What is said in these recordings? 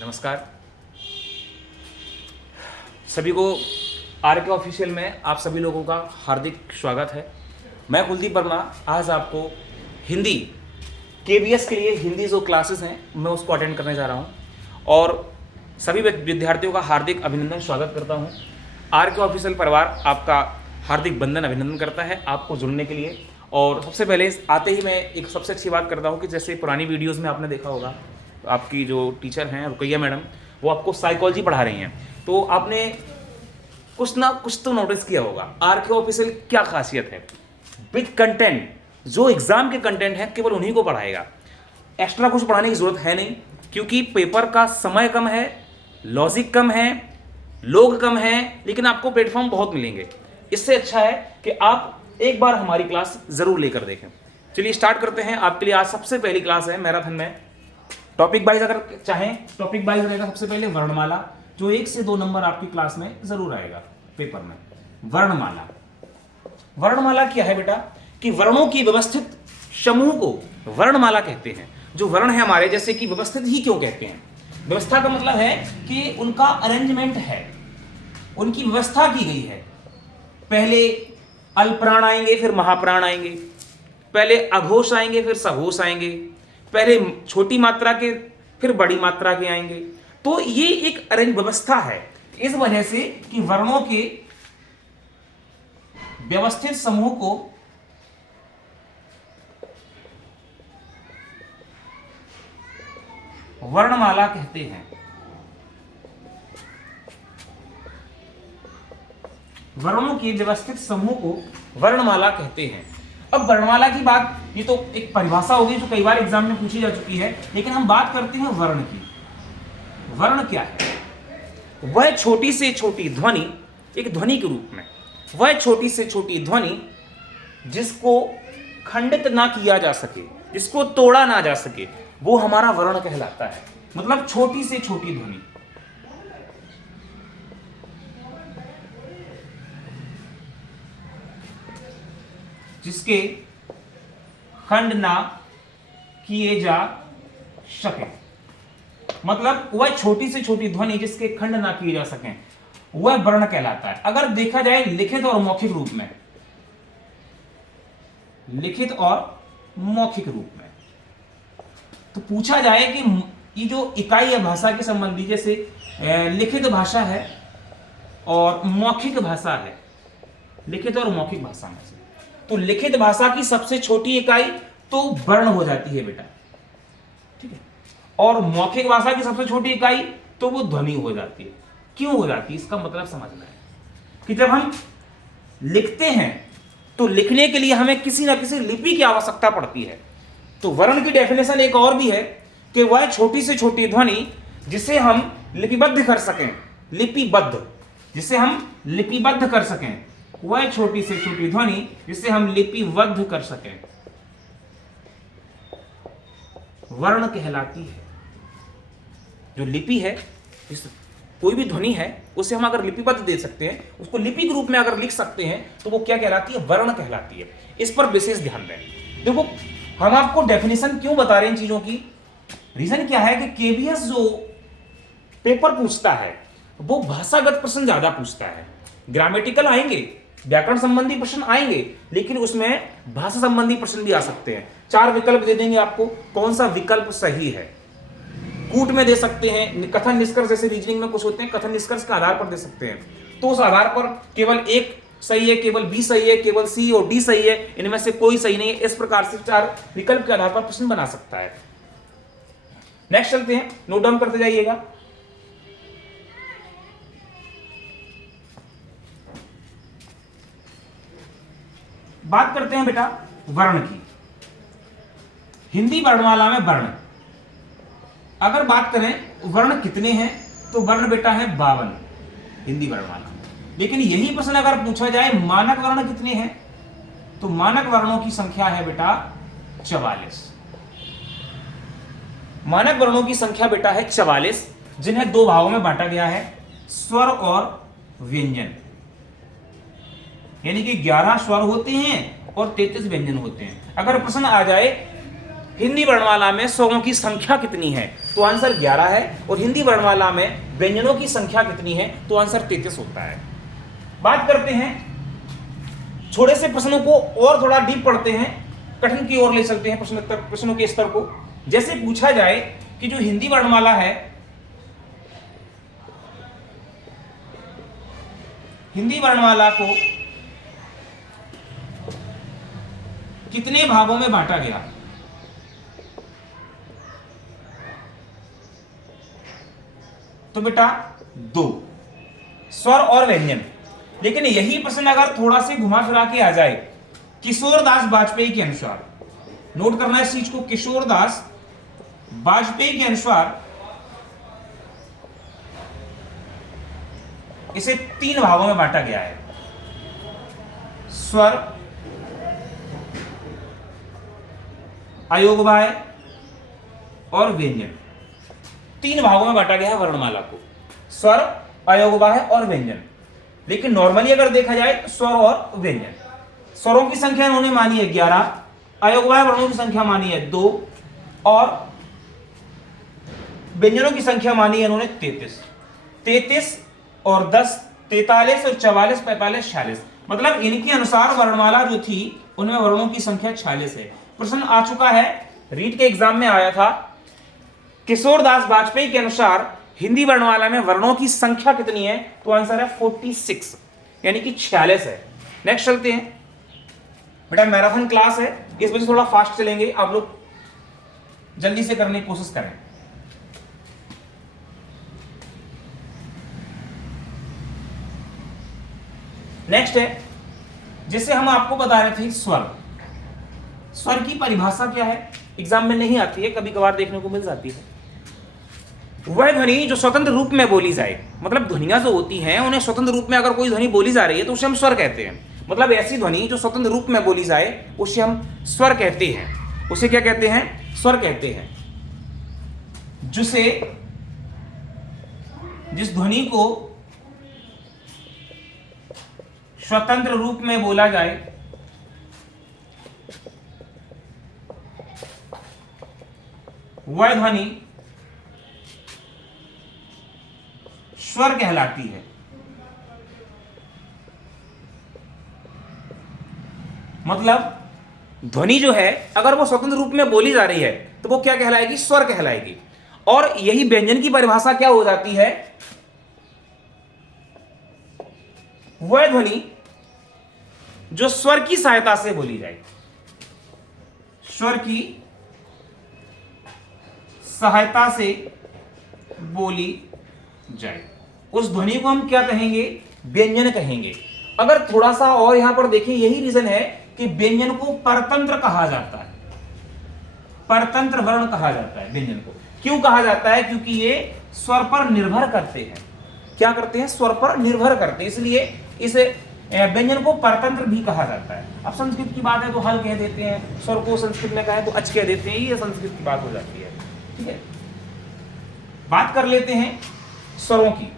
नमस्कार सभी को। आर के ऑफिशियल में आप सभी लोगों का हार्दिक स्वागत है। मैं कुलदीप वर्मा आज आपको हिंदी केवीएस के लिए हिंदी जो क्लासेस हैं मैं उसको अटेंड करने जा रहा हूं और सभी विद्यार्थियों का हार्दिक अभिनंदन स्वागत करता हूं। आर के ऑफिशियल परिवार आपका हार्दिक बंधन अभिनंदन करता है आपको जुड़ने के लिए। और सबसे पहले आते ही मैं एक सबसे अच्छी बात करता हूं कि जैसे पुरानी वीडियोज़ में आपने देखा होगा आपकी जो टीचर हैं रुकैया मैडम वो आपको साइकोलॉजी पढ़ा रही हैं, तो आपने कुछ ना कुछ तो नोटिस किया होगा आर के ऑफिशियल क्या खासियत है। विद कंटेंट जो एग्जाम के कंटेंट है केवल उन्हीं को पढ़ाएगा, एक्स्ट्रा कुछ पढ़ाने की जरूरत है नहीं, क्योंकि पेपर का समय कम है, लॉजिक कम है, लोग कम हैं, लेकिन आपको प्लेटफॉर्म बहुत मिलेंगे। इससे अच्छा है कि आप एक बार हमारी क्लास जरूर लेकर देखें। चलिए स्टार्ट करते हैं। आपके लिए आज सबसे पहली क्लास है मैराथन में टॉपिक वाइज, अगर चाहें टॉपिक वाइज रहेगा। सबसे पहले वर्णमाला जो 1 से 2 नंबर आपकी क्लास में जरूर आएगा पेपर में। वर्णमाला, वर्णमाला क्या है बेटा कि वर्णों की व्यवस्थित समूह को वर्णमाला कहते हैं। जो वर्ण है हमारे, जैसे कि व्यवस्थित ही क्यों कहते हैं, व्यवस्था का मतलब है कि उनका अरेंजमेंट है, उनकी व्यवस्था की गई है। पहले अल्पप्राण आएंगे, फिर महाप्राण आएंगे, पहले अघोष आएंगे, फिर सघोष आएंगे, पहले छोटी मात्रा के फिर बड़ी मात्रा के आएंगे। तो ये एक अरेंज व्यवस्था है। इस वजह से कि वर्णों के व्यवस्थित समूह को वर्णमाला कहते हैं। वर्णों के व्यवस्थित समूह को वर्णमाला कहते हैं। अब वर्णमाला की बात, ये तो एक परिभाषा होगी जो कई बार एग्जाम में पूछी जा चुकी है, लेकिन हम बात करते हैं वर्ण की। वर्ण क्या है? वह छोटी से छोटी ध्वनि, एक ध्वनि के रूप में, वह छोटी से छोटी ध्वनि जिसको खंडित ना किया जा सके, जिसको तोड़ा ना जा सके, वो हमारा वर्ण कहलाता है। मतलब छोटी से छोटी ध्वनि, जिसके खंड ना किए जा सके, मतलब वह छोटी से छोटी ध्वनि जिसके खंड ना किए जा सकें, वह वर्ण कहलाता है। अगर देखा जाए लिखित और मौखिक रूप में, लिखित और मौखिक रूप में, तो पूछा जाए कि ये जो इकाई है भाषा के संबंधी, जैसे लिखित भाषा है और मौखिक भाषा है, लिखित और मौखिक भाषा में से तो लिखित भाषा की सबसे छोटी इकाई तो वर्ण हो जाती है बेटा, ठीक है, और मौखिक भाषा की सबसे छोटी इकाई तो वो ध्वनि हो जाती है। क्यों हो जाती है, इसका मतलब समझना है कि जब हम लिखते हैं तो लिखने के लिए हमें किसी ना किसी लिपि की आवश्यकता पड़ती है। तो वर्ण की डेफिनेशन एक और भी है कि वह छोटी से छोटी ध्वनि जिसे हम लिपिबद्ध कर सकें, लिपिबद्ध, जिसे हम लिपिबद्ध कर सकें, वह छोटी से छोटी ध्वनि जिसे हम लिपिबद्ध कर सकें, वर्ण कहलाती है। जो लिपि है, जिस कोई भी ध्वनि है उसे हम अगर लिपिबद्ध दे सकते हैं, उसको लिपि के रूप में अगर लिख सकते हैं, तो वो क्या कहलाती है, वर्ण कहलाती है। इस पर विशेष ध्यान दें। देखो हम आपको डेफिनेशन क्यों बता रहे हैं इन चीजों की, रीजन क्या है कि केवीएस जो पेपर पूछता है वो भाषागत प्रश्न ज्यादा पूछता है। ग्रामेटिकल आएंगे, व्याकरण संबंधी प्रश्न आएंगे, लेकिन उसमें भाषा संबंधी प्रश्न भी आ सकते हैं। 4 विकल्प दे देंगे आपको, कौन सा विकल्प सही है, कूट में दे सकते हैं, कथन निष्कर्ष, जैसे रीजनिंग में कुछ होते हैं कथन निष्कर्ष के आधार पर दे सकते हैं। तो उस आधार पर केवल एक सही है, केवल बी सही है, केवल सी और डी सही है, इनमें से कोई सही नहीं है। इस प्रकार से 4 विकल्प के आधार पर प्रश्न बना सकता है। नेक्स्ट चलते हैं, नोट डाउन करते जाइएगा। बात करते हैं बेटा वर्ण की। हिंदी वर्णमाला में वर्ण, अगर बात करें वर्ण कितने हैं, तो वर्ण बेटा है 52 हिंदी वर्णमाला। लेकिन यही प्रश्न अगर पूछा जाए मानक वर्ण कितने हैं, तो मानक वर्णों की संख्या है बेटा 44। मानक वर्णों की संख्या बेटा है 44, जिन्हें 2 भागों में बांटा गया है, स्वर और व्यंजन। यानी कि 11 स्वर होते हैं और 33 व्यंजन होते हैं। अगर प्रश्न आ जाए हिंदी वर्णमाला में स्वरों की संख्या कितनी है? तो आंसर 11 है। और हिंदी वर्णमाला में व्यंजनों की संख्या कितनी है? तो आंसर 33 होता है। बात करते हैं छोटे से प्रश्नों को और थोड़ा डीप पढ़ते हैं, कठिन की ओर ले चलते हैं प्रश्नों के स्तर को। जैसे पूछा जाए कि जो हिंदी वर्णमाला है, हिंदी वर्णमाला को कितने भागों में बांटा गया? तो बेटा 2, स्वर और व्यंजन। लेकिन यही प्रश्न अगर थोड़ा से घुमा फिरा के आ जाए किशोरदास वाजपेयी के अनुसार, नोट करना इस चीज को, किशोरदास वाजपेयी के अनुसार इसे 3 भागों में बांटा गया है। स्वर, अयोगवाय और व्यंजन, 3 भागों में बांटा गया है वर्णमाला को, स्वर, अयोगवाय और व्यंजन। लेकिन नॉर्मली अगर देखा जाए तो स्वर और व्यंजन, स्वरों की संख्या इन्होंने मानी है 11, अयोगवाय वर्णों की संख्या मानी है 2 और व्यंजनों की संख्या मानी है इन्होंने 33। 33 और 10, 43 और 44, 45, 46, मतलब इनके अनुसार वर्णमाला जो थी उनमें वर्णों की संख्या 46 है। प्रश्न आ चुका है, रीट के एग्जाम में आया था, किशोरदास वाजपेयी के अनुसार हिंदी वर्णमाला में वर्णों की संख्या कितनी है? तो आंसर है 46, यानी कि 46 है। नेक्स्ट चलते हैं। बेटा मैराथन क्लास है, इस वजह से थोड़ा फास्ट चलेंगे, आप लोग जल्दी से करने की कोशिश करें। नेक्स्ट है, जिससे हम आपको बता रहे थे स्वर। स्वर की परिभाषा क्या है? एग्जाम में नहीं आती है, कभी कभार देखने को मिल जाती है। वह ध्वनि जो स्वतंत्र रूप में बोली जाए, मतलब ध्वनियां जो होती हैं उन्हें स्वतंत्र रूप में अगर कोई ध्वनि बोली जा रही है तो उसे हम स्वर कहते हैं। मतलब ऐसी ध्वनि जो स्वतंत्र रूप में बोली जाए उसे हम स्वर कहते हैं। उसे क्या कहते हैं? स्वर कहते हैं। जिस ध्वनि को स्वतंत्र रूप में बोला जाए वह ध्वनि स्वर कहलाती है। मतलब ध्वनि जो है अगर वो स्वतंत्र रूप में बोली जा रही है तो वो क्या कहलाएगी? स्वर कहलाएगी। और यही व्यंजन की परिभाषा क्या हो जाती है? वह ध्वनि जो स्वर की सहायता से बोली जाए, स्वर की सहायता से बोली जाए, उस ध्वनि को हम क्या कहेंगे? व्यंजन कहेंगे। अगर थोड़ा सा और यहां पर देखें, यही रीजन है कि व्यंजन को परतंत्र कहा जाता है, परतंत्र वर्ण कहा जाता है व्यंजन को। क्यों कहा जाता है? क्योंकि ये स्वर पर निर्भर करते हैं। क्या करते हैं? स्वर पर निर्भर करते हैं, इसलिए इस व्यंजन को परतंत्र भी कहा जाता है। अब संस्कृत की बात है तो हल कह देते हैं, स्वर को संस्कृत में कहे तो अच कह देते हैं, ये संस्कृत की बात हो जाती है। ठीक है, बात कर लेते हैं स्वरों की।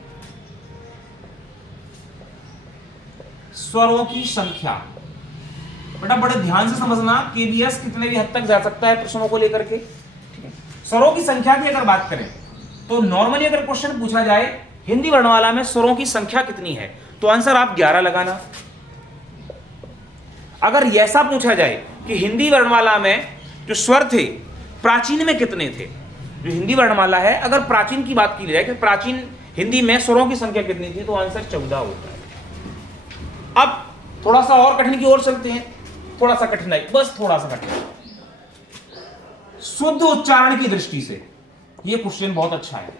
स्वरों की संख्या बेटा बड़े ध्यान से समझना, केबीएस कितने भी हद तक जा सकता है प्रश्नों को लेकर के। ठीक है, स्वरों की संख्या की अगर बात करें तो नॉर्मली अगर क्वेश्चन पूछा जाए हिंदी वर्णमाला में स्वरों की संख्या कितनी है तो आंसर आप 11 लगाना। अगर ऐसा पूछा जाए कि हिंदी वर्णमाला में जो स्वर थे प्राचीन में कितने थे, जो हिंदी वर्णमाला है अगर प्राचीन की बात की जाए कि प्राचीन हिंदी में स्वरों की संख्या कितनी थी तो आंसर 14 होता है। अब थोड़ा सा और कठिन की ओर चलते हैं, थोड़ा सा कठिनाई, बस थोड़ा सा कठिनाई। शुद्ध उच्चारण की दृष्टि से यह क्वेश्चन बहुत अच्छा है।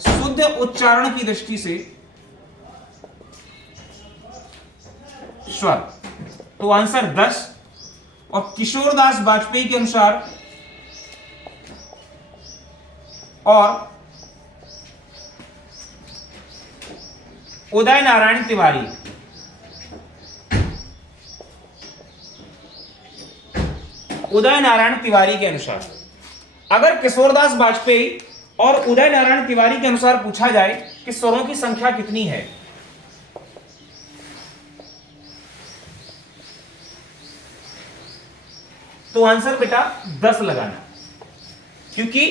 शुद्ध उच्चारण की दृष्टि से स्वर तो आंसर 10 और किशोरदास वाजपेयी के अनुसार और उदय नारायण तिवारी के अनुसार, अगर किशोरदास वाजपेयी और उदय नारायण तिवारी के अनुसार पूछा जाए कि स्वरों की संख्या कितनी है तो आंसर बेटा 10 लगाना, क्योंकि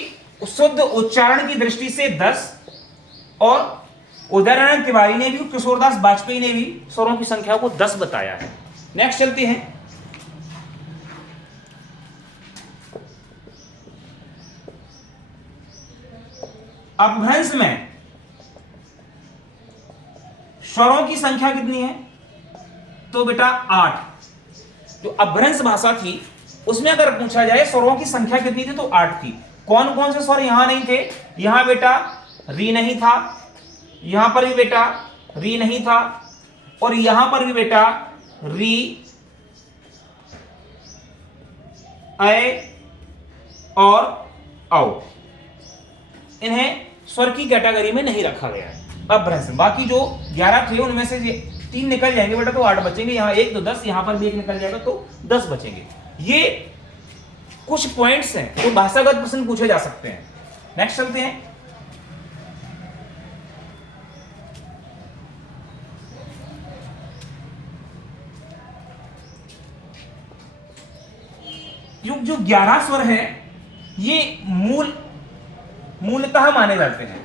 शुद्ध उच्चारण की दृष्टि से 10 और उदयनारायण तिवारी ने भी, किशोरदास वाजपेयी ने भी स्वरों की संख्या को 10 बताया है। नेक्स्ट चलते हैं। अपभ्रंश में स्वरों की संख्या कितनी है? तो बेटा 8। जो अपभ्रंश भाषा थी उसमें अगर पूछा जाए स्वरों की संख्या कितनी थी तो 8 थी। कौन कौन से स्वर यहां नहीं थे? यहां बेटा री नहीं था, यहां पर भी बेटा री नहीं था, और यहां पर भी बेटा री, ए और औ। इन्हें स्वर की कैटेगरी में नहीं रखा गया है अपभ्रंश। बाकी जो 11 थे उनमें से 3 निकल जाएंगे बेटा तो 8 बचेंगे, यहां 1 तो 10, यहां पर भी 1 निकल जाएगा तो 10 बचेंगे। ये कुछ पॉइंट्स हैं जो भाषागत प्रश्न पूछे जा सकते हैं। नेक्स्ट चलते हैं। जो 11 स्वर हैं ये मूलतः माने जाते हैं।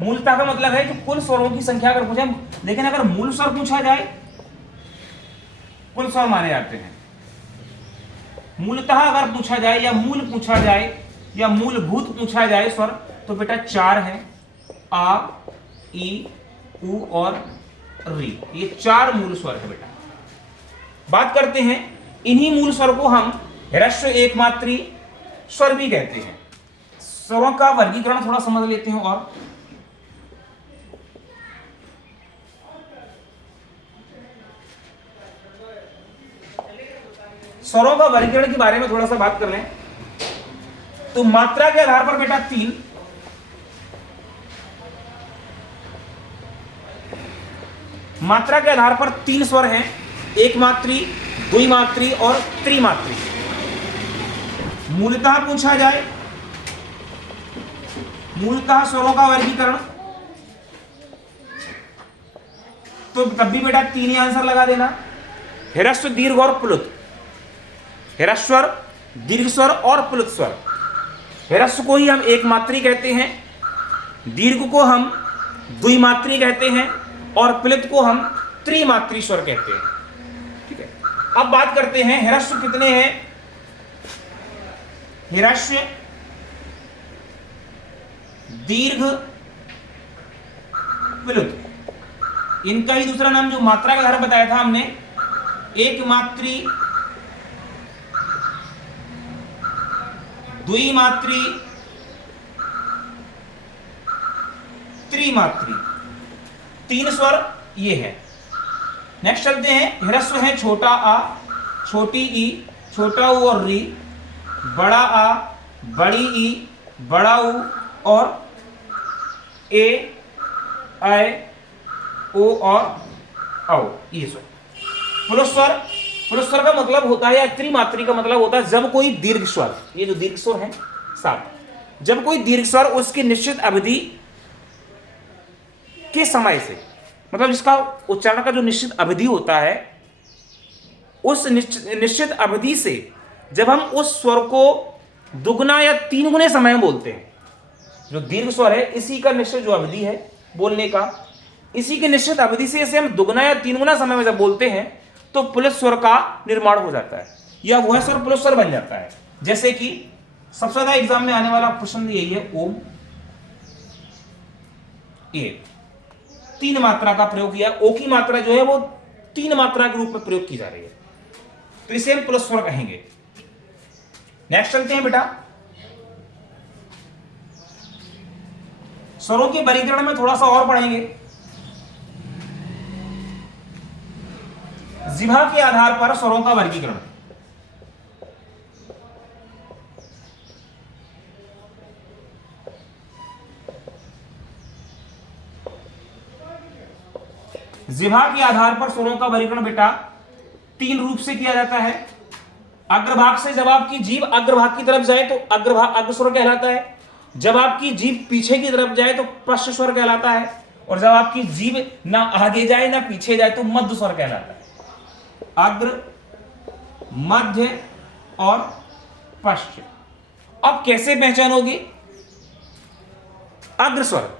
मूलतः का मतलब है कि कुल स्वरों की संख्या अगर पूछे, लेकिन अगर मूल स्वर पूछा जाए, कुल स्वर माने जाते हैं। मूलतः अगर पूछा जाए या मूल पूछा जाए या मूलभूत पूछा जाए स्वर, तो बेटा 4 है, आ, ई, उ और री। ये 4 मूल स्वर है बेटा। बात करते हैं, इन्हीं मूल स्वर को हम ह्रस्व एकमात्री स्वर भी कहते हैं। स्वरों का वर्गीकरण थोड़ा समझ लेते हैं। और स्वरों का वर्गीकरण के बारे में थोड़ा सा बात कर लें तो मात्रा के आधार पर बेटा 3, मात्रा के आधार पर 3 स्वर हैं, एक मात्री, द्विमात्री और त्रिमात्री। मूलतः पूछा जाए, मूलतः स्वरों का वर्गीकरण, तो तब भी बेटा 3 ही आंसर लगा देना। ह्रस्व, दीर्घ और प्लुत। ह्रस्व, दीर्घ स्वर और प्लुत स्वर। ह्रस्व को ही हम एक मात्री कहते हैं, दीर्घ को हम द्विमात्री कहते हैं और प्लुत को हम त्रिमात्री स्वर कहते हैं। ठीक है, अब बात करते हैं ह्रस्व कितने हैं। ह्रस्व, दीर्घ, प्लुत, इनका ही दूसरा नाम जो मात्रा का आधार बताया था हमने, एक मात्री, द्विमात्री, त्रिमात्री, 3 स्वर ये है। नेक्स्ट चलते हैं। ह्रस्व है छोटा आ, छोटी ई, छोटा ऊ और री, बड़ा आ, बड़ी ई, बड़ा ऊ और ए, ऐ, ओ और औ, ये स्वर। प्लुत स्वर, प्लुत स्वर का मतलब होता है, या त्रिमात्री का मतलब होता है जब कोई दीर्घ स्वर, ये जो दीर्घ स्वर है 7, जब कोई दीर्घ स्वर उसकी निश्चित अवधि के समय से, मतलब जिसका उच्चारण का जो निश्चित अवधि होता है, उस निश्चित अवधि से जब हम उस स्वर को दुगना या 3 गुने समय में बोलते हैं। जो दीर्घ स्वर है इसी का निश्चित जो अवधि है बोलने का, इसी के निश्चित अवधि से इसे हम दुगना या 3 गुना समय में जब बोलते हैं तो प्लुत स्वर का निर्माण हो जाता है, या वह स्वर प्लुत स्वर बन जाता है। जैसे कि सबसे ज्यादा एग्जाम में आने वाला प्रश्न यही है, ओम, ए, 3 मात्रा का प्रयोग किया। ओ की मात्रा जो है वो 3 मात्रा के रूप में प्रयोग की जा रही है, तो इसे हम प्लुत स्वर कहेंगे। नेक्स्ट चलते हैं बेटा। स्वरों के वर्गीकरण में थोड़ा सा और पढ़ेंगे। जिह्वा के आधार पर स्वरों का वर्गीकरण। जिह्वा के आधार पर स्वरों का वर्गीकरण बेटा 3 रूप से किया जाता है। अग्रभाग से जब आपकी जीभ अग्रभाग की तरफ जाए तो अग्रभाग अग्र स्वर कहलाता है। जब आपकी जीभ पीछे की तरफ जाए तो पश्च स्वर कहलाता है। और जब आपकी जीभ ना आगे जाए ना पीछे जाए तो मध्य स्वर कहलाता है। अग्र, मध्य और पश्च। अब कैसे पहचान होगी? अग्रस्वर,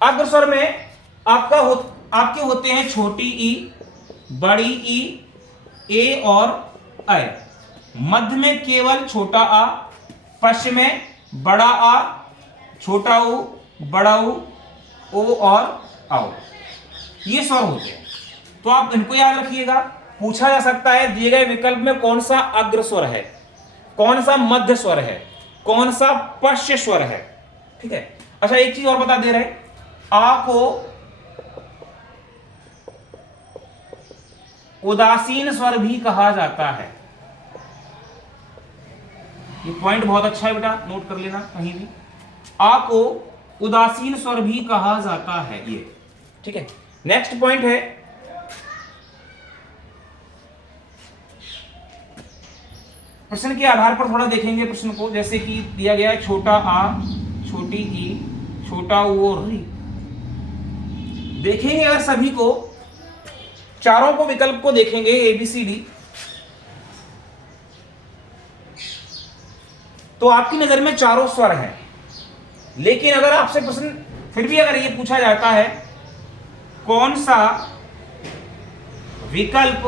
अग्रस्वर में आपके होते हैं छोटी ई, बड़ी ई, ए और ऐ। मध्य में केवल छोटा आ, पश्च में बड़ा आ, छोटा ऊ, बड़ा ऊ, ओ और औ। ये स्वर होते हैं। तो आप इनको याद रखिएगा। पूछा जा सकता है दिए गए विकल्प में कौन सा अग्र स्वर है, कौन सा मध्य स्वर है, कौन सा पश्च स्वर है। ठीक है। अच्छा, एक चीज और बता दे रहे, आ को उदासीन स्वर भी कहा जाता है। ये पॉइंट बहुत अच्छा है बेटा, नोट कर लेना कहीं भी। आ को उदासीन स्वर भी कहा जाता है ये। ठीक है। नेक्स्ट पॉइंट है प्रश्न के आधार पर थोड़ा देखेंगे प्रश्न को। जैसे कि दिया गया है छोटा आ, छोटी ई, छोटा ऊ और री। देखेंगे अगर सभी को, चारों को विकल्प को देखेंगे ए बी सी डी, तो आपकी नजर में चारों स्वर हैं। लेकिन अगर आपसे प्रश्न फिर भी अगर ये पूछा जाता है कौन सा विकल्प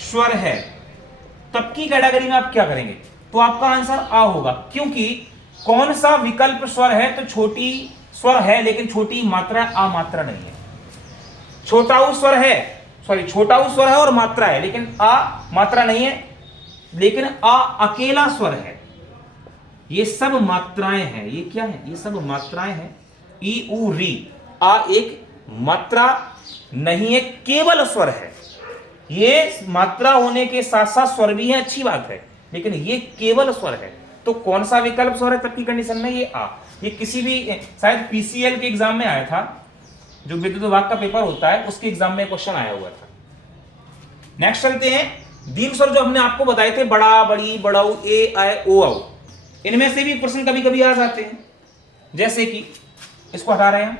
स्वर है, तब की कैटेगरी में आप क्या करेंगे? तो आपका आंसर आ होगा, क्योंकि कौन सा विकल्प स्वर है तो छोटी स्वर है लेकिन छोटी मात्रा आ मात्रा नहीं है। छोटा ऊ स्वर है, सॉरी छोटा ऊ स्वर है और मात्रा है, लेकिन आ मात्रा नहीं है, लेकिन आ अकेला स्वर है। ये सब मात्राएं हैं। ये क्या है? ये सब मात्राएं हैं। ई ऊ री, आ एक मात्रा नहीं है, केवल स्वर है। ये मात्रा होने के साथ साथ स्वर भी है, अच्छी बात है, लेकिन ये केवल स्वर है। तो कौन सा विकल्प स्वर है तब की कंडीशन में? ये आ। ये किसी भी शायद पीसीएल के एग्जाम में आया था, जो विद्युत विभाग का पेपर होता है उसके एग्जाम में क्वेश्चन आया हुआ था। नेक्स्ट चलते हैं दीर्घ स्वर जो हमने आपको बताए थे, बड़ा, बड़ी, बड़ाऊ, ए, ऐ, ओ, औ। इनमें से भी प्रश्न कभी कभी आ जाते हैं। जैसे कि इसको हटा रहे हैं हम,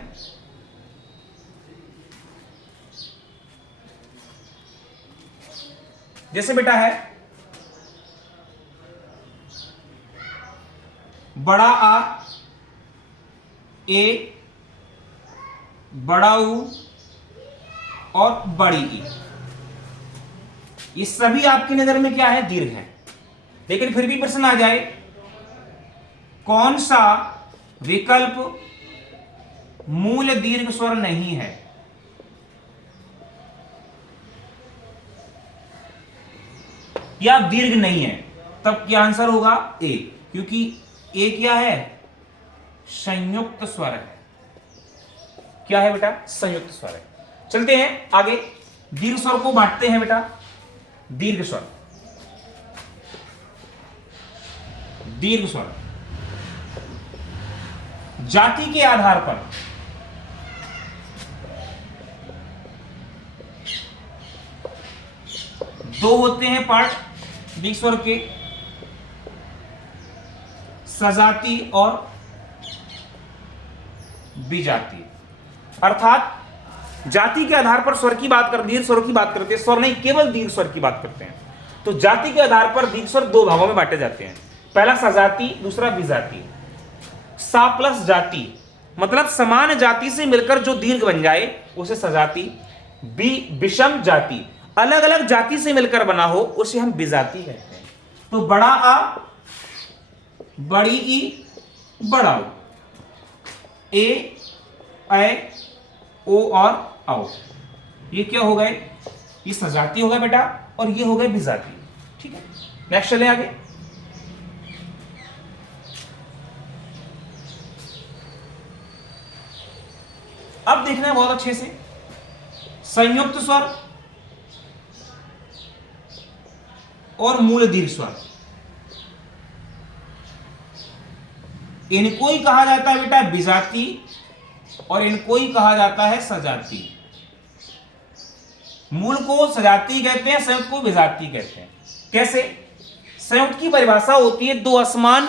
जैसे बेटा है बड़ा आ, ए, बड़ा ऊ और बड़ी ई। ये सभी आपकी नजर में क्या है? दीर्घ है। लेकिन फिर भी प्रश्न आ जाए कौन सा विकल्प मूल दीर्घ स्वर नहीं है? या दीर्घ नहीं है, तब क्या आंसर होगा? ए, क्योंकि ए क्या है? संयुक्त स्वर है। क्या है बेटा? संयुक्त स्वर है। चलते हैं आगे, दीर्घ स्वर को बांटते हैं बेटा। दीर्घ स्वर, दीर्घ स्वर जाति के आधार पर दो होते हैं पार्ट दीर्घ स्वर के, सजाती और विजाती। अर्थात जाति के आधार पर स्वर की बात कर, दीर्घ स्वर की बात करते हैं, स्वर नहीं केवल दीर्घ स्वर की बात करते हैं। तो जाति के आधार पर दीर्घ स्वर दो भागों में बांटे जाते हैं। पहला सजाती, दूसरा विजाती। सा प्लस जाति मतलब समान जाति से मिलकर जो दीर्घ बन जाए उसे सजाती। बी विषम जाति, अलग अलग जाति से मिलकर बना हो उसे हम विजाती कहते हैं। तो बड़ा आ, बड़ी ई, बड़ा ऊ, ए, ऐ, ओ और औ। ये क्या हो गए? ये सजाती हो गए बेटा, और ये हो गए विजाती। ठीक है। नेक्स्ट चले आगे। अब देखना है बहुत अच्छे से, संयुक्त स्वर और मूल दीर्घ स्वर, इनको ही कहा जाता है बेटा विजाती और इनको ही कहा जाता है सजाती। मूल को सजाती कहते हैं, संयुक्त को विजाती कहते हैं। कैसे? संयुक्त की परिभाषा होती है दो असमान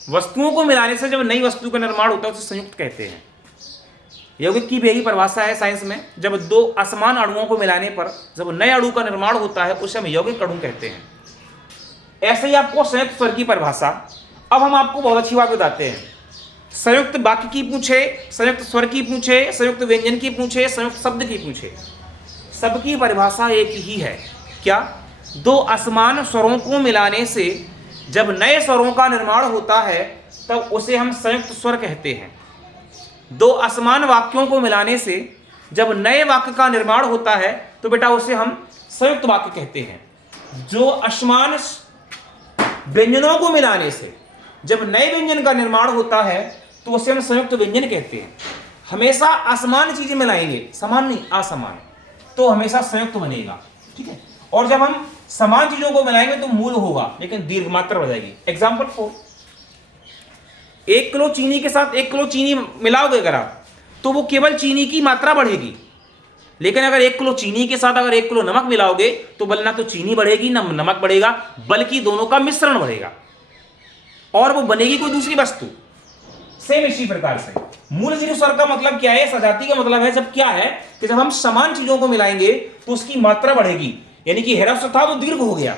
वस्तुओं को मिलाने से जब नई वस्तु का निर्माण होता है उसे संयुक्त कहते हैं। यौगिक की भी यही परिभाषा है साइंस में, जब दो असमान अणुओं को मिलाने पर जब नए अणु का निर्माण होता है उसे हम यौगिक अणु कहते हैं। ऐसे ही आपको संयुक्त स्वर की परिभाषा। अब हम आपको बहुत अच्छी बात बताते हैं। संयुक्त वाक्य की पूछे, संयुक्त स्वर की पूछे, संयुक्त व्यंजन की पूछे, संयुक्त शब्द की पूछे, सबकी परिभाषा एक ही है। क्या? दो असमान स्वरों को मिलाने से जब नए स्वरों का निर्माण होता है तब उसे हम संयुक्त स्वर कहते हैं। दो असमान वाक्यों को मिलाने से जब नए वाक्य का निर्माण होता है तो बेटा उसे हम संयुक्त वाक्य कहते हैं। जो असमान व्यंजनों को मिलाने से जब नए व्यंजन का निर्माण होता है तो उसे हम संयुक्त व्यंजन कहते हैं। हमेशा असमान चीजें मिलाएंगे, समान नहीं असमान, तो हमेशा संयुक्त बनेगा। ठीक है। और जब हम समान चीजों को मिलाएंगे तो मूल होगा लेकिन दीर्घ मात्रा हो जाएगी। एग्जाम्पल 4, 1 किलो चीनी के साथ 1 किलो चीनी मिलाओगे अगर आप, तो वो केवल चीनी की मात्रा बढ़ेगी। लेकिन अगर 1 किलो चीनी के साथ अगर 1 किलो नमक मिलाओगे तो ना तो चीनी बढ़ेगी ना नमक बढ़ेगा, बल्कि दोनों का मिश्रण बढ़ेगा और वो बनेगी कोई दूसरी वस्तु। सेम इसी प्रकार से मूल दीर्घ स्वर का मतलब क्या है, सजाती का मतलब है जब क्या है कि जब हम समान चीजों को मिलाएंगे तो उसकी मात्रा बढ़ेगी, यानी कि ह्रस्व था वो दीर्घ हो गया।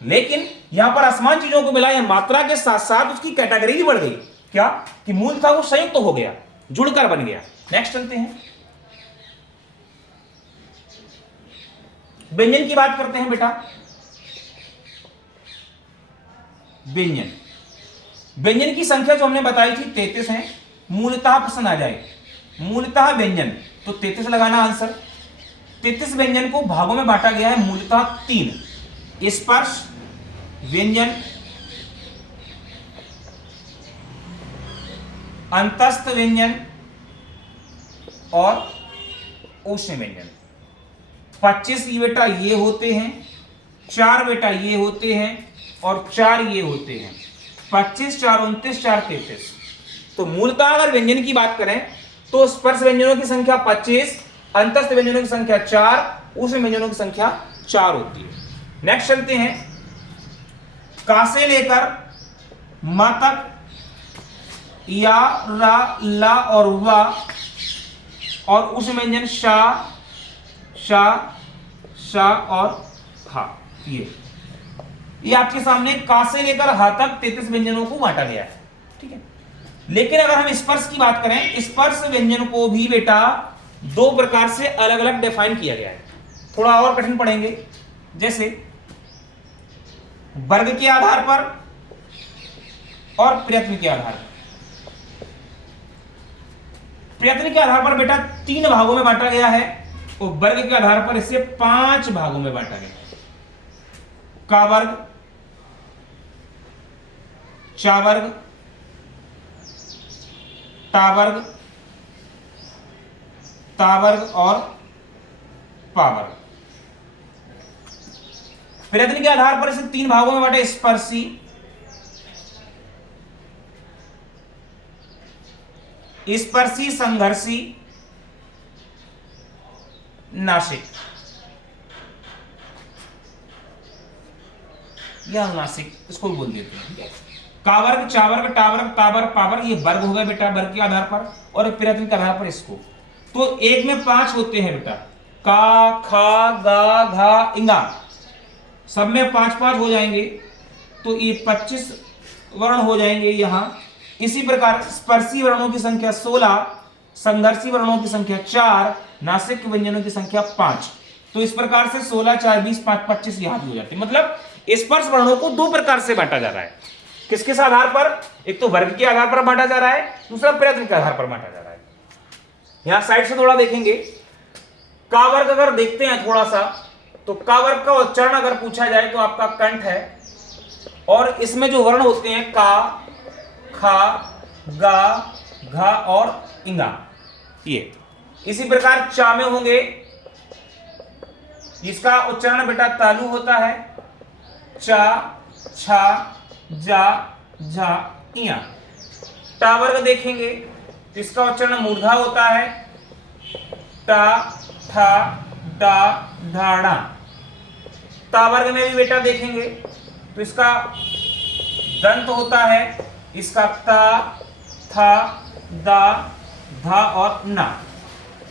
लेकिन यहां पर असमान चीजों को मिलाए मात्रा के साथ साथ उसकी कैटेगरी भी बढ़ गई। क्या? कि मूल था वो संयुक्त हो गया, जुड़कर बन गया। नेक्स्ट चलते हैं, व्यंजन की बात करते हैं बेटा। व्यंजन, व्यंजन की संख्या जो हमने बताई थी 33 है। मूलतः प्रश्न आ जाए मूलतः व्यंजन तो 33 लगाना आंसर। 33 व्यंजन को भागों में बांटा गया है मूलतः 3, स्पर्श व्यंजन, अंतस्थ व्यंजन और उष्ण व्यंजन। 25 ये बेटा ये होते हैं, 4 बेटा ये होते हैं और 4 ये होते हैं। 25, 4, 29, 4, 33। तो मूलतः अगर व्यंजन की बात करें तो स्पर्श व्यंजनों की संख्या 25, अंतस्थ व्यंजनों की संख्या 4, उष्ण व्यंजनों की संख्या 4 होती है। नेक्स्ट चलते हैं, का से लेकर मा तक या, रा, ला और वा और उष्ण व्यंजन शा, शा, शा और हा। ये आपके सामने का से लेकर हा तक 33 व्यंजनों को बांटा गया है। ठीक है। लेकिन अगर हम स्पर्श की बात करें, स्पर्श व्यंजन को भी बेटा 2 प्रकार से अलग अलग डिफाइन किया गया है। थोड़ा और कठिन पढ़ेंगे, जैसे वर्ग के आधार पर और प्रयत्न के आधार पर। प्रयत्न के आधार पर बेटा 3 भागों में बांटा गया है और वर्ग के आधार पर इसे 5 भागों में बांटा गया है। का वर्ग, चा वर्ग, टा वर्ग, ता वर्ग और पा वर्ग। प्रयत्न के आधार पर इसे 3 भागों में बांटे, स्पर्शी, स्पर्शी, संघर्षी, नासिक या नासिक, इसको भी बोल देते हैं। ठीक है। का वर्ग, चा वर्ग, टा वर्ग, ता वर्ग, पा वर्ग, ये वर्ग हो गए बेटा वर्ग के आधार पर और प्रयत्न के आधार पर इसको। तो एक में 5 होते हैं बेटा, का, खा, गा, घा, इंगा, सब में 5-5 हो जाएंगे तो ये 25 वर्ण हो जाएंगे यहां। इसी प्रकार स्पर्शी वर्णों की संख्या 16, संघर्षी वर्णों की संख्या 4, नासिक व्यंजनों की संख्या 5। तो इस प्रकार से 16, 4, 20, 5, 25 यहां भी हो जाते हैं। मतलब स्पर्श वर्णों को 2 प्रकार से बांटा जा रहा है। किसके आधार पर? एक तो वर्ग के आधार पर बांटा जा रहा है, दूसरा प्रयत्न के आधार पर बांटा जा रहा है। यहां साइड से थोड़ा देखेंगे, का वर्ग अगर देखते हैं थोड़ा सा, तो का वर्ग का उच्चारण अगर पूछा जाए तो आपका कंठ है और इसमें जो वर्ण होते हैं का, खा, गा, घा और इंगा, ये। इसी प्रकार चा में होंगे, इसका उच्चारण बेटा तालु होता है, चा, छा, जा, झा, इया। टा वर्ग देखेंगे तो इसका उच्चारण मूर्धा होता है, टा, था, डा, धाड़ा। ता वर्ग में भी बेटा देखेंगे तो इसका दंत होता है, इसका ता, था, दा, धा और ना।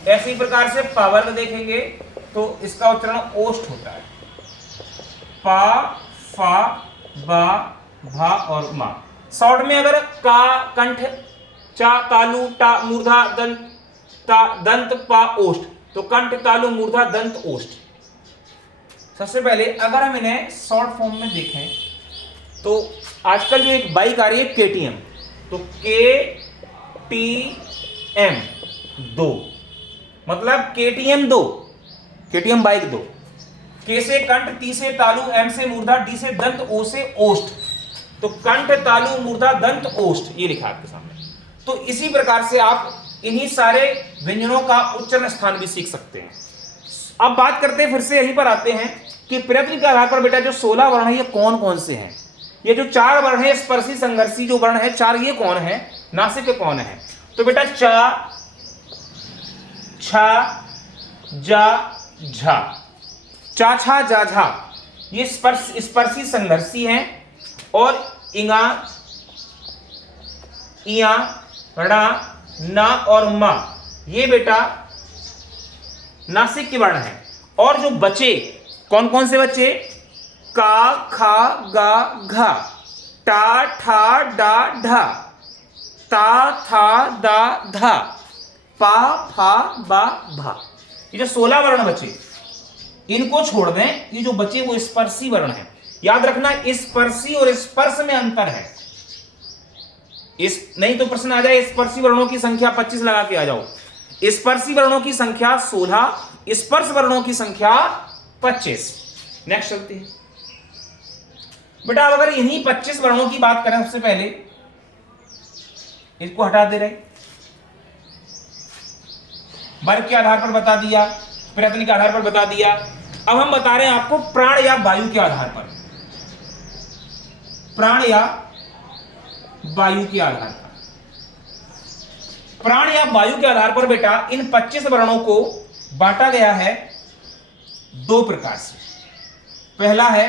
ऐसी प्रकार से पा वर्ग देखेंगे तो इसका उच्चारण ओष्ठ होता है, पा, फा, बा, भा और मा। शॉर्ट में अगर का, कंठ, चा, तालु, टा, मूर्धा, दंत, ता, दंत, पा, ओष्ठ, तो कंठ, तालु, मूर्धा, दंत, ओष्ठ। सबसे पहले अगर हम इन्हें शॉर्ट फॉर्म में देखें तो आजकल जो एक बाइक आ रही है केटीएम, तो KTM 2, मतलब KTM 2, KTM बाइक 2। के से कंठ, टी से तालु, एम से मूर्धा, डी से दंत, ओ से ओष्ठ, तो कंठ, तालु, मूर्धा, दंत, ओष्ठ, ये लिखा आपके सामने। तो इसी प्रकार से आप इन्हीं सारे व्यंजनों का उच्चारण स्थान भी सीख सकते हैं। अब बात करते हैं, फिर से यहीं पर आते हैं कि प्रयत्न के आधार पर बेटा जो 16 वर्ण है ये कौन कौन से हैं। ये जो 4 वर्ण है, स्पर्शी संघर्षी जो वर्ण है 4, ये कौन है, नासिक के कौन है? तो बेटा चा, छा, जा, झा, चा, छा, जा, झा, ये स्पर्शी संघर्षी हैं। और इंगा, इया, णा, ना और मा, ये बेटा नासिक के वर्ण हैं। और जो बचे कौन कौन से बचे? का, खा, गा, घा, टा, ठा, डा, ढा, ता, था, दा, धा, पा, फा, बा, भा। ये जो 16 वर्ण बचे इनको छोड़ दें, ये जो बचे वो स्पर्शी वर्ण है। याद रखना स्पर्शी और स्पर्श में अंतर है। इस नहीं तो प्रश्न आ जाए स्पर्शी वर्णों की संख्या 25 लगा के आ जाओ। स्पर्शी वर्णों की संख्या 16, स्पर्श वर्णों की संख्या 25। नेक्स्ट चलते हैं बेटा। अब अगर इन्हीं 25 वर्णों की बात करें, सबसे पहले इसको हटा दे रहे, वर्ग के आधार पर बता दिया, प्रयत्न के आधार पर बता दिया। अब हम बता रहे हैं आपको प्राण या वायु के आधार पर, प्राण या वायु के आधार पर। प्राण या वायु के आधार पर बेटा इन 25 वर्णों को बांटा गया है 2 प्रकार से। पहला है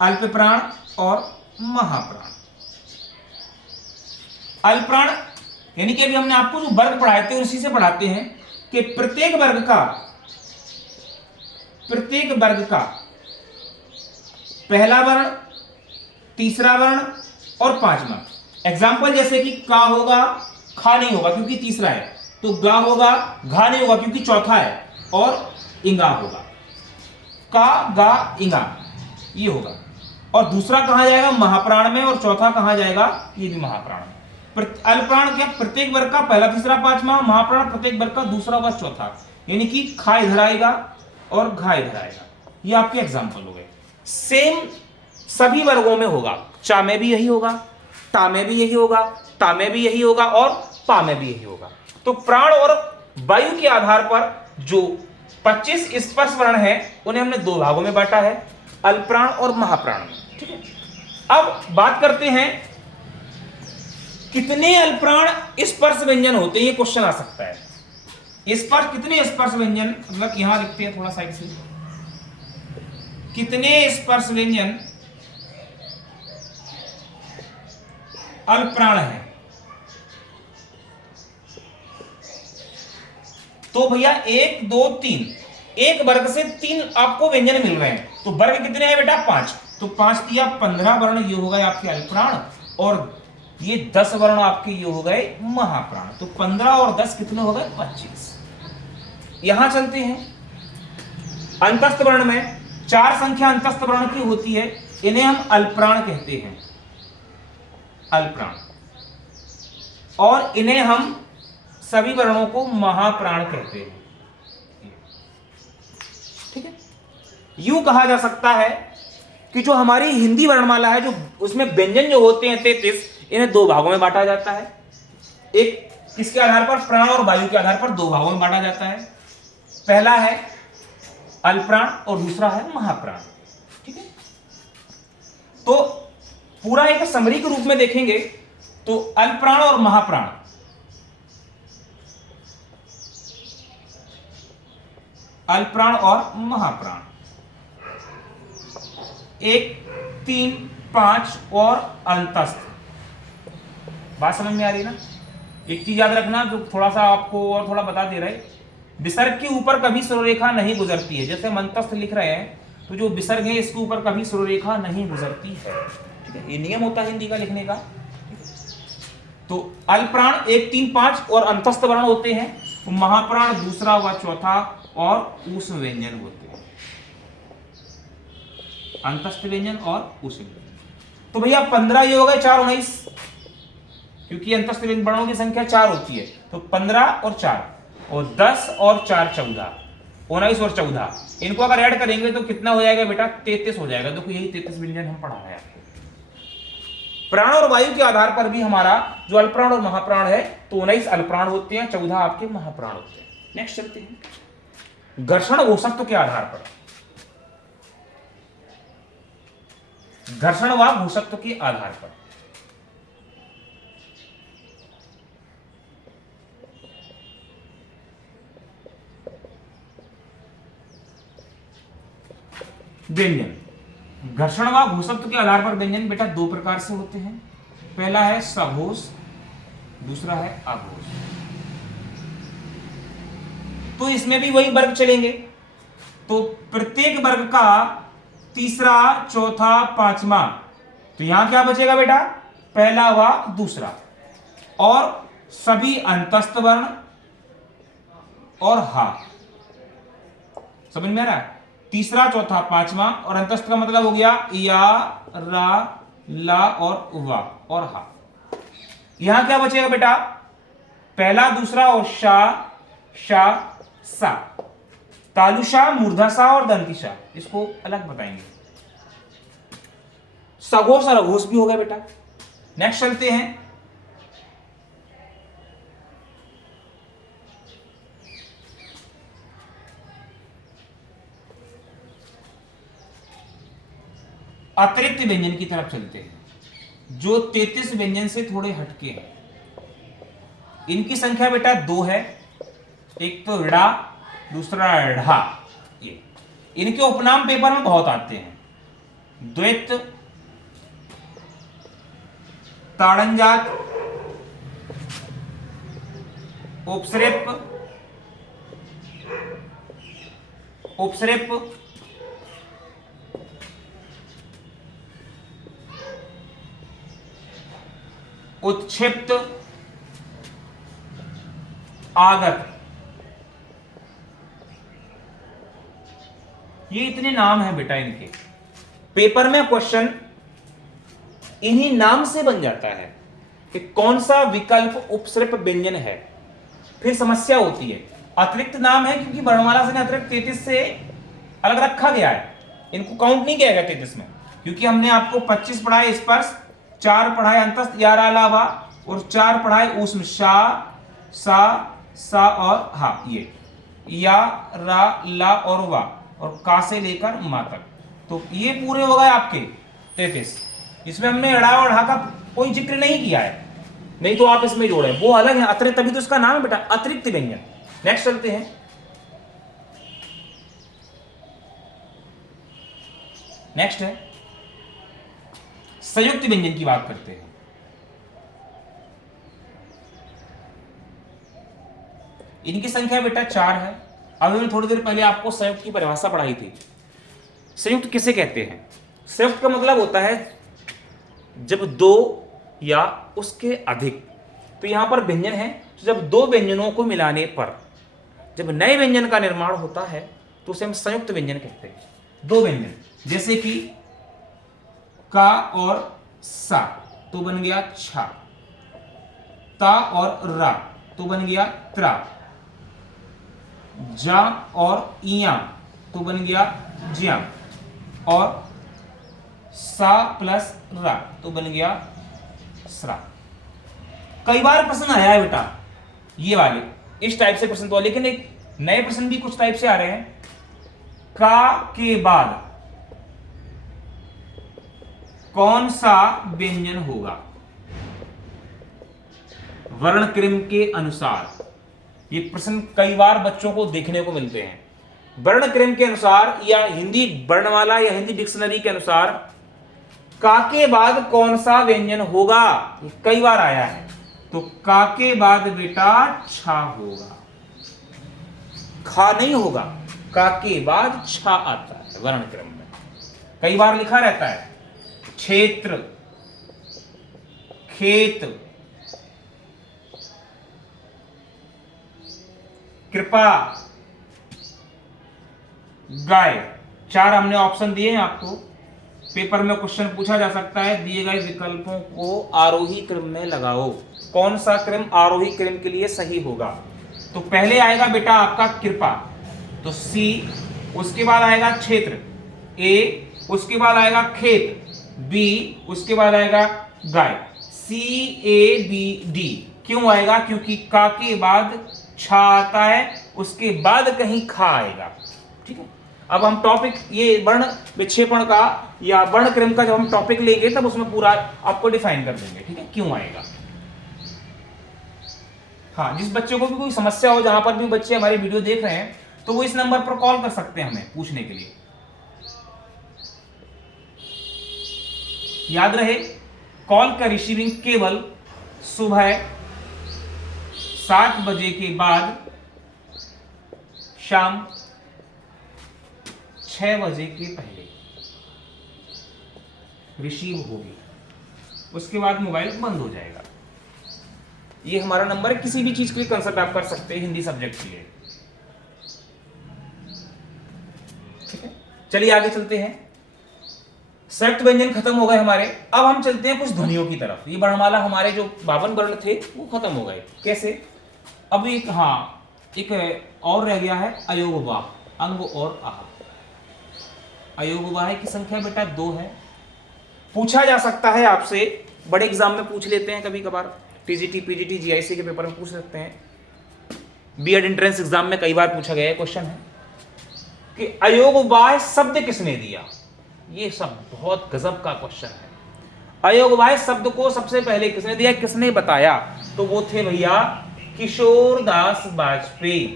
अल्प प्राण और महाप्राण। अल्प प्राण यानी कि अभी हमने आपको जो वर्ग पढ़ाए थे उसी से पढ़ाते हैं कि प्रत्येक वर्ग का पहला वर्ण, तीसरा वर्ण और पांचवा। एग्जाम्पल जैसे कि का होगा, खा नहीं होगा क्योंकि तीसरा है, तो गा होगा, घा नहीं होगा क्योंकि चौथा है, और इंगा होगा। का, गा, इंगा ये होगा। और दूसरा कहां जाएगा? महाप्राण में। और चौथा कहां जाएगा? ये भी महाप्राण में। अल्पप्राण क्या? प्रत्येक वर्ग का पहला, तीसरा, पांचवा। महाप्राण प्रत्येक वर्ग का दूसरा व चौथा, यानी कि खा इधर आएगा और घा इधर आएगा। ये आपके एग्जाम्पल हो गए। सेम सभी वर्गों में होगा। चा में भी यही होगा, टा में भी यही होगा, ता में भी यही होगा और पा में भी यही होगा। तो प्राण और वायु के आधार पर जो 25 स्पर्श वर्ण है उन्हें हमने 2 भागों में बांटा है, अल्पप्राण और महाप्राण में। ठीक है। अब बात करते हैं कितने अल्पप्राण स्पर्श व्यंजन होते हैं, ये क्वेश्चन आ सकता है। स्पर्श कितने स्पर्श व्यंजन, मतलब यहां लिखते हैं थोड़ा साइड से, कितने स्पर्श व्यंजन अल्पप्राण है? तो भैया 1 2 3, एक वर्ग से 3 आपको व्यंजन मिल रहे हैं। तो वर्ग कितने हैं बेटा? 5। तो 5 दिया 15 वर्ण, ये हो गए आपके अल्पप्राण, और ये 10 वर्ण आपके ये हो गए महाप्राण। तो 15 और 10 कितने हो गए? 25। यहां चलते हैं अंतस्थ वर्ण में। 4 संख्या अंतस्थ वर्ण की होती है, इन्हें हम अल्पप्राण कहते हैं, अल्पप्राण। और इन्हें हम सभी वर्णों को महाप्राण कहते हैं। ठीक है। यूं कहा जा सकता है कि जो हमारी हिंदी वर्णमाला है, जो उसमें व्यंजन जो होते हैं 33, इन्हें 2 भागों में बांटा जाता है। एक किसके आधार पर? प्राण और वायु के आधार पर 2 भागों में बांटा जाता है। पहला है अल्पप्राण और दूसरा है महाप्राण। ठीक है। तो पूरा एक समरी के रूप में देखेंगे तो अल्पप्राण और महाप्राण, अल्पप्राण और महाप्राण, 1 3 5 और अंतस्थ। बात समझ में आ रही ना? एक चीज याद रखना जो थोड़ा सा आपको और थोड़ा बता दे रहे, विसर्ग के ऊपर कभी स्वररेखा नहीं गुजरती है। जैसे हम अंतस्थ लिख रहे हैं तो जो विसर्ग है इसके ऊपर कभी स्वररेखा नहीं गुजरती है। ठीक है, ये नियम होता है हिंदी का लिखने का। तो अल्पप्राण 1, 3, 5 और अंतस्थ वर्ण होते हैं, महाप्राण दूसरा व चौथा और ऊष्म व्यंजन होते हैं, अंतस्थ व्यंजन और ऊष्म व्यंजन। तो भैया 15 ये हो गए, 4 19, क्योंकि अंतस्थ व्यंजन वर्णों की संख्या 4 होती है, तो 15 और 4 और 10 और 4 14, 19 और 14, इनको अगर ऐड करेंगे तो कितना हो जाएगा बेटा? 33 हो जाएगा। देखो यही 33 व्यंजन हम पढ़ा रहे हैं आपको। प्राण और वायु के आधार पर भी हमारा जो अल्पप्राण और महाप्राण है, तो 19 अल्पप्राण होते हैं, 14 आपके महाप्राण होते हैं। नेक्स्ट चलते हैं घर्षण घोषत्व के आधार पर। घर्षण व घोषत्व के आधार पर व्यंजन, घर्षण व घोषत्व के आधार पर व्यंजन बेटा 2 प्रकार से होते हैं। पहला है सघोष, दूसरा है आघोष। तो इसमें भी वही वर्ग चलेंगे। तो प्रत्येक वर्ग का तीसरा, चौथा, पांचवा, तो यहां क्या बचेगा बेटा? पहला व दूसरा, और सभी अंतस्थ वर्ण और हा। समझ में आ रहा है? तीसरा, चौथा, पांचवा, और अंतस्थ का मतलब हो गया या, रा, ला और वा और हा। यहां क्या बचेगा बेटा? पहला, दूसरा और शा, शा, सा। तालुशा, मूर्धाशा और दंतिशा, इसको अलग बताएंगे। सघोष और अघोष भी हो गया बेटा। नेक्स्ट चलते हैं अतिरिक्त व्यंजन की तरफ चलते हैं, जो 33 व्यंजन से थोड़े हटके हैं। इनकी संख्या बेटा 2 है, एक तो ऋड़ा, दूसरा ढ़ा। ये इनके उपनाम पेपर में बहुत आते हैं। द्वैत, ताड़नजात, उपसर्प, उपसर्प, उत्क्षिप्त, आगत। ये इतने नाम हैं बेटा इनके। पेपर में क्वेश्चन इन्हीं नाम से बन जाता है कि कौन सा विकल्प उपसर्प व्यंजन है। फिर समस्या होती है, अतिरिक्त नाम है क्योंकि वर्णमाला से अतिरिक्त 33 से अलग रखा गया है, इनको काउंट नहीं किया गया 33 में, क्योंकि हमने आपको 25 पढ़ाए स्पर्श, 4 पढ़ाए अंतस्थ या, रा, ला, वा, और 4 पढ़ाए ऊष्म, शा, सा और हा। ये या, रा, ला और वा, और का से लेकर मा तक, तो ये पूरे हो गए आपके 33। इसमें हमने ड़ा और ढा का कोई जिक्र नहीं किया है, नहीं तो आप इसमें जोड़े, वो अलग है, अतिरिक्त, तभी तो इसका नाम है बेटा अतिरिक्त व्यंजन। नेक्स्ट चलते हैं नेक्स्ट है संयुक्त व्यंजन की बात करते हैं। इनकी संख्या बेटा 4 है। अब हमने थोड़ी देर पहले आपको संयुक्त की परिभाषा पढ़ाई थी। संयुक्त किसे कहते हैं? संयुक्त का मतलब होता है जब 2 या उसके अधिक, तो यहां पर व्यंजन है, तो जब 2 व्यंजनों को मिलाने पर जब नए व्यंजन का निर्माण होता है तो उसे हम संयुक्त व्यंजन कहते हैं। 2 व्यंजन, जैसे कि का और सा तो बन गया छा, ता और रा तो बन गया त्रा, जा और इया तो बन गया ज्या, और सा प्लस रा तो बन गया सरा। कई बार प्रश्न आया है बेटा ये वाले, इस टाइप से प्रश्न तो, लेकिन एक नए प्रश्न भी कुछ टाइप से आ रहे हैं। का के बाद कौन सा व्यंजन होगा वर्ण क्रम के अनुसार? ये प्रश्न कई बार बच्चों को देखने को मिलते हैं। वर्ण क्रम के अनुसार या हिंदी वर्णमाला या हिंदी डिक्शनरी के अनुसार का के बाद कौन सा व्यंजन होगा, ये कई बार आया है। तो का के बाद बेटा छा होगा, खा नहीं होगा, का के बाद छा आता है वर्ण क्रम में। कई बार लिखा रहता है क्षेत्र, खेत, कृपा, गाय। 4 हमने ऑप्शन दिए हैं आपको। पेपर में क्वेश्चन पूछा जा सकता है, दिए गए विकल्पों को आरोही क्रम में लगाओ, कौन सा क्रम आरोही क्रम के लिए सही होगा। तो पहले आएगा बेटा आपका कृपा, तो सी, उसके बाद आएगा क्षेत्र ए, उसके बाद आएगा खेत बी, उसके बाद आएगा गाय सी ए बी डी। क्यों आएगा? क्योंकि का के बाद छा आता है, उसके बाद कहीं खा आएगा। ठीक है, अब हम टॉपिक ये वर्ण विक्षेपण का या वर्ण क्रम का जब हम टॉपिक लेंगे तब उसमें पूरा आपको डिफाइन कर देंगे। ठीक है, क्यों आएगा। हाँ, जिस बच्चे को भी कोई समस्या हो, जहां पर भी बच्चे हमारे वीडियो देख रहे हैं, तो वो इस नंबर पर कॉल कर सकते हैं हमें पूछने के लिए। याद रहे, कॉल का रिसीविंग केवल सुबह 7 बजे के बाद शाम 6 बजे के पहले रिसीव होगी, उसके बाद मोबाइल बंद हो जाएगा। ये हमारा नंबर है, किसी भी चीज के लिए कंसल्ट आप कर सकते हैं हिंदी सब्जेक्ट के लिए। ठीक है, चलिए आगे चलते हैं। संयुक्त व्यंजन खत्म हो गए हमारे, अब हम चलते हैं कुछ ध्वनियों की तरफ। ये वर्णमाला हमारे जो 52 वर्ण थे वो खत्म हो गए। कैसे? अब एक एक और रह गया है अयोगवाह, अंग और आह। अयोगवाह की संख्या बेटा 2 है। पूछा जा सकता है आपसे, बड़े एग्जाम में पूछ लेते हैं कभी कभार, टीजीटी पीजीटी जीआईसी के पेपर में पूछ सकते हैं, बीएड एंट्रेंस एग्जाम में कई बार पूछा गया है। क्वेश्चन है कि अयोगवाह शब्द किसने दिया। ये सब बहुत गजब का क्वेश्चन है। अयोगवाह शब्द को सबसे पहले किसने दिया, किसने बताया? तो वो थे भैया किशोरदास वाजपेयी।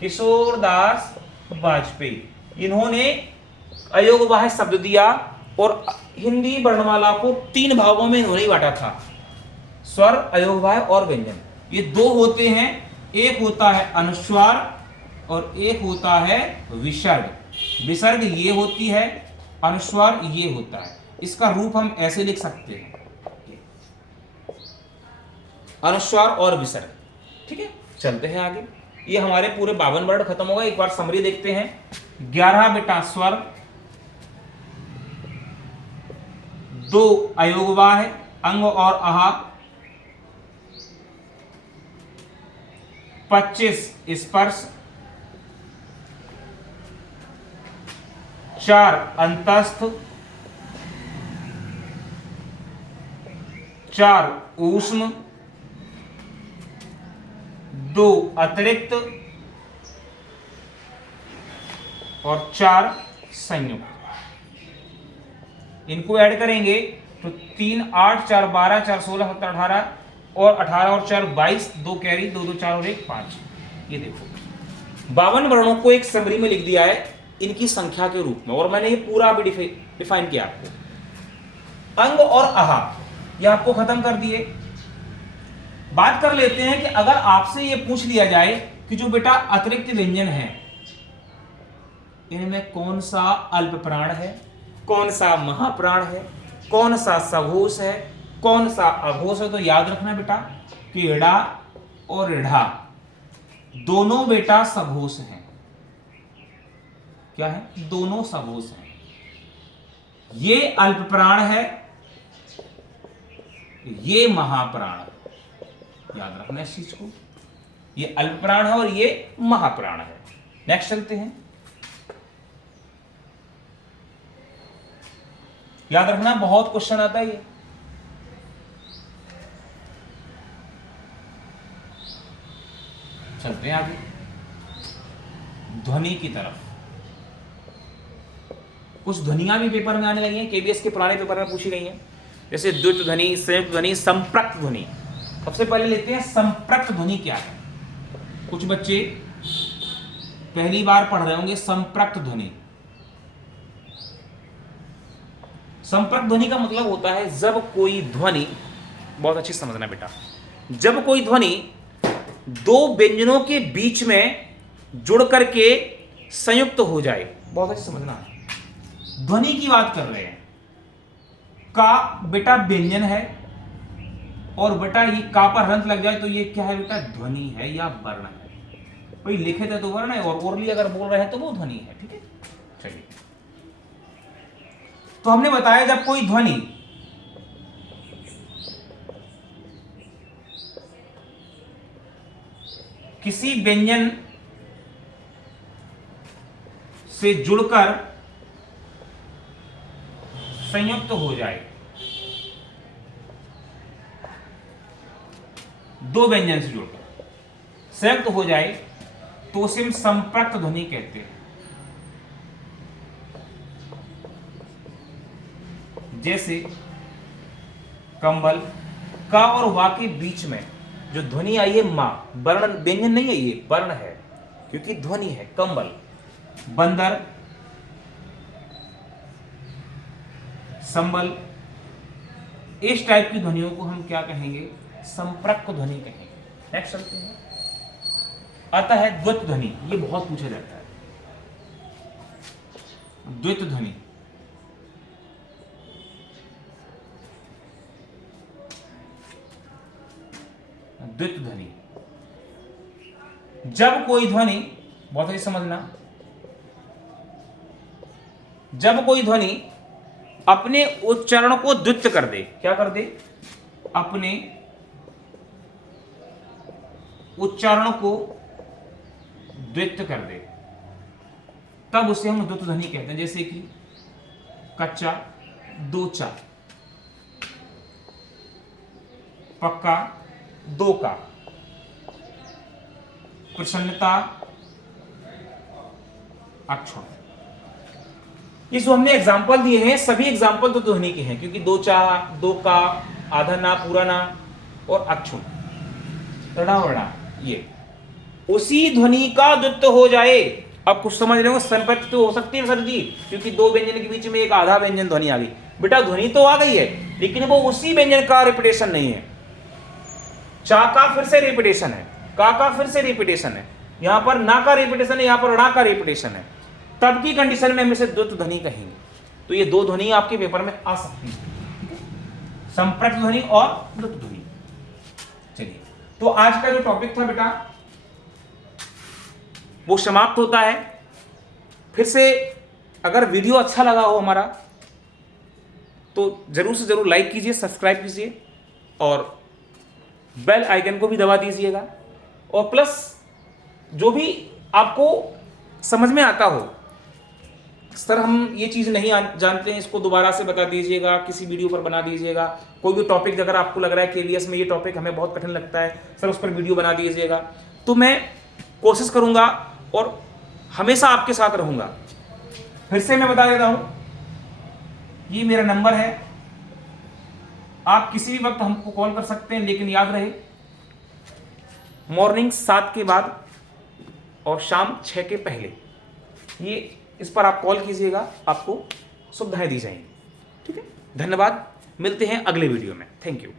किशोरदास वाजपेयी, इन्होंने अयोगवाह शब्द दिया और हिंदी वर्णमाला को 3 भागों में इन्होंने बांटा था, स्वर, अयोगवाह और व्यंजन। ये 2 होते हैं, एक होता है अनुस्वार और एक होता है विसर्ग। विसर्ग ये होती है, अनुस्वार ये होता है। इसका रूप हम ऐसे लिख सकते हैं, अनुस्वार और विसर्ग। ठीक है, चलते हैं आगे। ये हमारे पूरे 52 वर्ण खत्म हो गए। एक बार समरी देखते हैं। 11 बेटा स्वर, 2 अयोगवाह है, अंग और आहा, 25 स्पर्श, 4 अंतस्थ, 4 ऊष्म, 2 अतिरिक्त और 4 संयुक्त। इनको ऐड करेंगे तो 3 8 4 12 4 16 17 18 और 18 और 4 22, 2 कैरी, 2 2 4 और 1 5। ये देखो 52 वर्णों को एक समरी में लिख दिया है इनकी संख्या के रूप में, और मैंने ये पूरा अभी डिफाइन किया आपको। अंग और आहा ये आपको खत्म कर दिए। बात कर लेते हैं कि अगर आपसे ये पूछ लिया जाए कि जो बेटा अतिरिक्त व्यंजन है, इनमें कौन सा अल्प प्राण है, कौन सा महाप्राण है, कौन सा सघोष है, कौन सा अघोष है, तो याद रखना बेटा कि ड़ा और ढ़ा दोनों बेटा सघोष हैं। क्या है? दोनों सघोष हैं। ये अल्प प्राण है, ये महाप्राण है। याद रखना इस चीज को, ये अल्प प्राण है और ये महाप्राण है। नेक्स्ट चलते हैं। याद रखना, बहुत क्वेश्चन आता है ये। चलते हैं आगे ध्वनि की तरफ। कुछ ध्वनियां भी पेपर में आने लगी हैं, केबीएस के पुराने पेपर में पूछी गई हैं, जैसे द्वित्व ध्वनि, संयुक्त ध्वनि, संप्रक्त ध्वनि। सबसे पहले लेते हैं संप्रक्त ध्वनि क्या है। कुछ बच्चे पहली बार पढ़ रहे होंगे संप्रक्त ध्वनि। संपर्क ध्वनि का मतलब होता है जब कोई ध्वनि, बहुत अच्छी समझना बेटा, जब कोई ध्वनि 2 व्यंजनों के बीच में जुड़ करके संयुक्त हो जाए। बहुत अच्छी समझना है। ध्वनि की बात कर रहे हैं। का बेटा व्यंजन है और बेटा ये का पर हलंत लग जाए तो ये क्या है बेटा, ध्वनि है या वर्ण है। भाई लिखित है तो वर्ण है और ओरली अगर बोल रहे हैं तो वो ध्वनि है। ठीक है, चलिए। तो हमने बताया जब कोई ध्वनि किसी व्यंजन से जुड़कर संयुक्त हो जाए, दो व्यंजन से जुड़कर संयुक्त हो जाए तो उसे हम संपर्क ध्वनि कहते हैं। जैसे कंबल, का और वा के बीच में जो ध्वनि आई है मां, वर्ण व्यंजन नहीं है, ये वर्ण है क्योंकि ध्वनि है। कंबल, बंदर, संबल, इस टाइप की ध्वनियों को हम क्या कहेंगे, संपर्क ध्वनि कहेंगे। नेक्स्ट चलते हैं। आता है द्वैत ध्वनि, ये बहुत पूछा जाता है। द्वैत ध्वनि, द्वैत ध्वनि, जब कोई ध्वनि, बहुत अच्छे समझना, जब कोई ध्वनि अपने उच्चारण को द्वित कर दे, क्या कर दे, अपने उच्चारण को द्वित कर दे, तब उसे हम द्वैत ध्वनि कहते हैं। जैसे कि कच्चा, दोचा, पक्का, दो का, प्रसन्नता, अक्षुण। ये जो हमने एग्जाम्पल दिए हैं सभी एग्जाम्पल तो ध्वनि के हैं, क्योंकि दो चा, दो का, आधा ना, पूरा ना और अक्षुण, रणा, ये उसी ध्वनि का द्वित्व हो जाए। अब कुछ समझ रहे हो, संपर्क तो हो सकती है सर जी, क्योंकि दो व्यंजन के बीच में एक आधा व्यंजन ध्वनि आ गई। बेटा ध्वनि तो आ गई है लेकिन वो उसी व्यंजन का रिपीटेशन नहीं है। चा का फिर से रिपीटेशन है, का फिर से रिपीटेशन है, यहां पर ना का रिपीटेशन है, यहां पर णा का रिपीटेशन है, तब की कंडीशन में हम इसे द्वैत ध्वनि कहेंगे। तो ये दो ध्वनि आपके पेपर में आ सकती है, संपर्क ध्वनि और द्वैत ध्वनि। चलिए, तो आज का जो टॉपिक था बेटा वो समाप्त होता है। फिर से अगर वीडियो अच्छा लगा हो हमारा तो जरूर से जरूर लाइक कीजिए, सब्सक्राइब कीजिए और बेल आइकन को भी दबा दीजिएगा। और प्लस जो भी आपको समझ में आता हो, सर हम ये चीज़ नहीं जानते हैं, इसको दोबारा से बता दीजिएगा, किसी वीडियो पर बना दीजिएगा। कोई भी टॉपिक अगर आपको लग रहा है केवीएस में ये टॉपिक हमें बहुत कठिन लगता है, सर उस पर वीडियो बना दीजिएगा, तो मैं कोशिश करूंगा और हमेशा आपके साथ रहूंगा। फिर से मैं बता देता हूं, ये मेरा नंबर है, आप किसी भी वक्त हमको कॉल कर सकते हैं, लेकिन याद रहे मॉर्निंग 7 के बाद और शाम 6 के पहले, ये इस पर आप कॉल कीजिएगा, आपको सुविधाएं दी जाएंगी। ठीक है, धन्यवाद, मिलते हैं अगले वीडियो में। Thank you.